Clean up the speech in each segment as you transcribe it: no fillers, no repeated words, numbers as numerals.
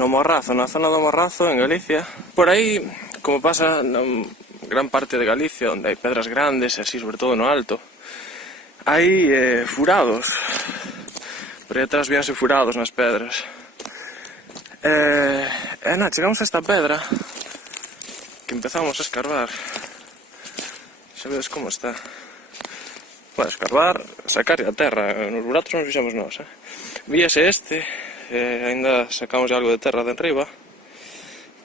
no Morrazo, na zona do Morrazo, en Galicia. Por aí, como pasa na gran parte de Galicia, onde hai pedras grandes, e así, sobre todo no alto, hai furados. Por aí atrás víanse furados nas pedras. Chegamos a esta pedra, que empezamos a escarbar. Xa vedes como está. Bueno, escarbar, sacar a terra, nos buratos non fixamos nós, Víase este, ainda sacamos algo de terra de enriba,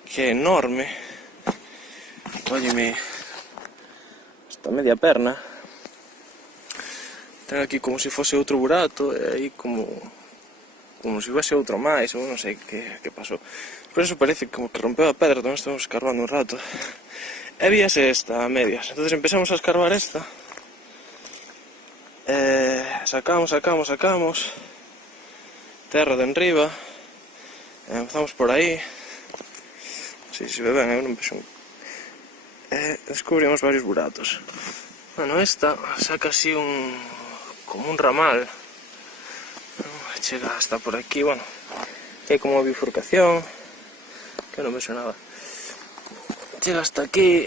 que é enorme. Óyeme, esta media perna. Ten aquí como se fose outro burato, e aí como se fose outro máis, ou non sei que pasou. Por eso parece como que rompeu a pedra, tamén estamos escarbando un rato. E víase esta a medias, entonces empezamos a escarbar esta. Sacamos terra de enriba, empezamos por aí. Si se ve ben, eu non vexo. Descubrimos varios buratos. Bueno, esta saca así como un ramal, chega hasta por aquí, bueno, hai como unha bifurcación, que non vexo nada. Chega hasta aquí.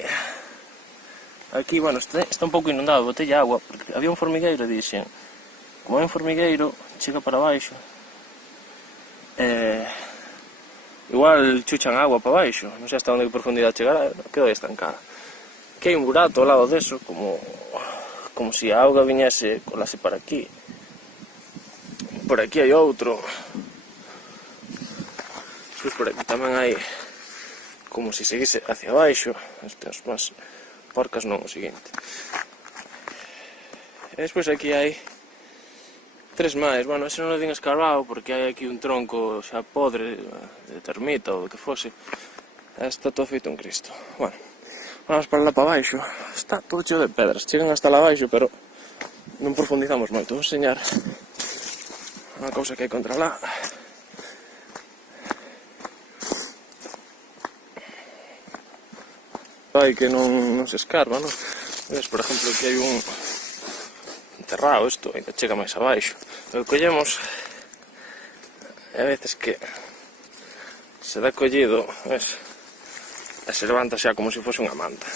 Aquí, bueno, está un pouco inundado, botei agua, porque había un formigueiro e dixen, como é un formigueiro, chega para baixo, igual chuchan agua para baixo, non sei hasta onde de profundidade chegará, quedou estancada. Aquí hai un burato ao lado deso, como se a auga viñese, colase para aquí. Por aquí hai outro. Despois por aquí tamén hai como se seguise hacia baixo. Estas máis porcas non, o seguinte. E despois aquí hai 3 máis. Bueno, ese non o din escarbado porque hai aquí un tronco xa podre de termita ou do que fose. Está todo feito un Cristo. Bueno, vamos para lá para baixo. Está todo cheo de pedras. Chegan hasta lá baixo, pero non profundizamos moito. Vou enseñar unha cousa que hai contra lá. Hai que non se escarba, non? Ves, por exemplo, aquí hai un enterrado, isto ainda chega máis abaixo. O que collemos a veces que se dá collido, ves? E se levanta xa como se fose unha manta.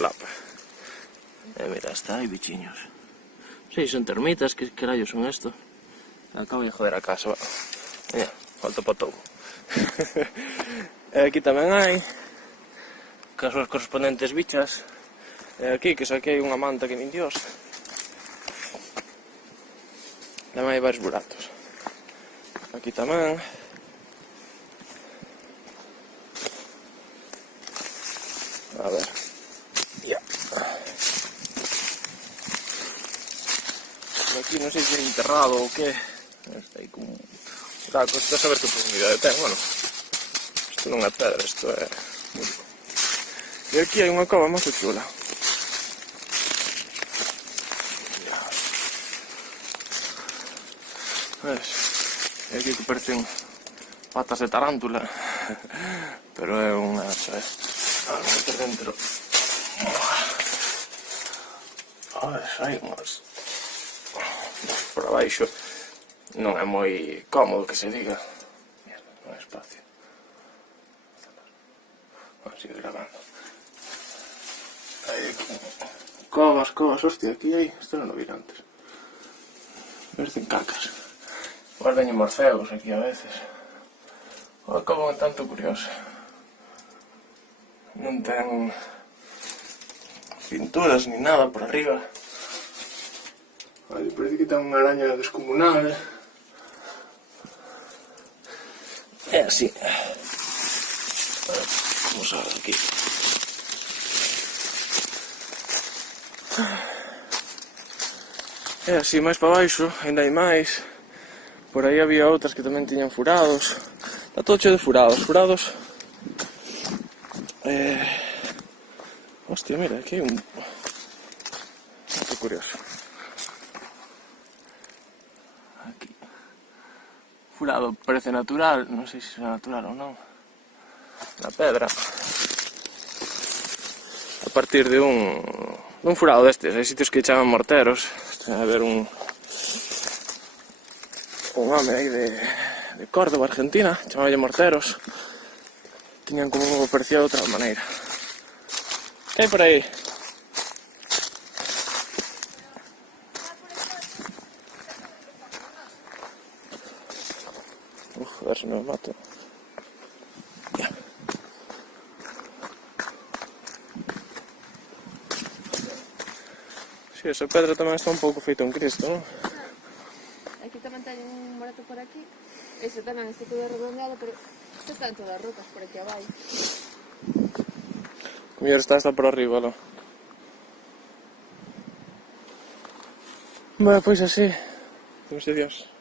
Flapa. E mira, está, hai bichiños. Si, son termitas, que carallo son esto? Acabo de joder a casa, va. Mira, falta para todo. E aquí tamén hai as súas correspondentes bichas. E aquí, que saquei unha manta que nin dios. Tamén hai varios buratos. Aquí tamén. A ver. Ya. Aquí non sei se é enterrado ou que. Está aí como un buraco. Isto a saber que profundidade ten. Bueno, isto non é pedra, isto é musgo. E aquí hai unha cova máis chula. Ves? E aquí que parecen patas de tarántula. Pero é unha... Vamos a meter dentro. A ver, hai unhas... Por abaixo non é moi cómodo que se diga. Mierda, non hai espacio. Vamos a seguir grabando. Hai aquí covas, hostia, aquí hai, isto non lo vi antes. Parecen cacas. Igual veñen morcegos aquí a veces. Unha cova un tanto curiosa. Non ten pinturas ni nada por arriba. Vale, parece que ten unha araña descomunal. É así. Vamos a ver aquí. É así, máis para baixo, ainda hai máis. Por aí había outras que tamén tiñan furados. Está todo cheo de furados. Hostia, mira, aquí hai un... Que curioso. Aquí. Furado parece natural, non sei se será natural ou non. Na pedra. A partir de un furado destes, hai sitios que chaman morteros. A ver un home aí de Córdoba, Argentina, chamaban morteros. Tiñan como parecía de outra maneira. Que hai por aí? Uf, a ver se me mato. Ya. Si, esa pedra tamén está un pouco feita un Cristo, non? Aquí tamén teñen un barato por aquí. Ese tamén está todo redondeado, pero están todas rotas por aquí abaixo. O mellor está por arriba, non? Bueno, pois así. Dios de Dios.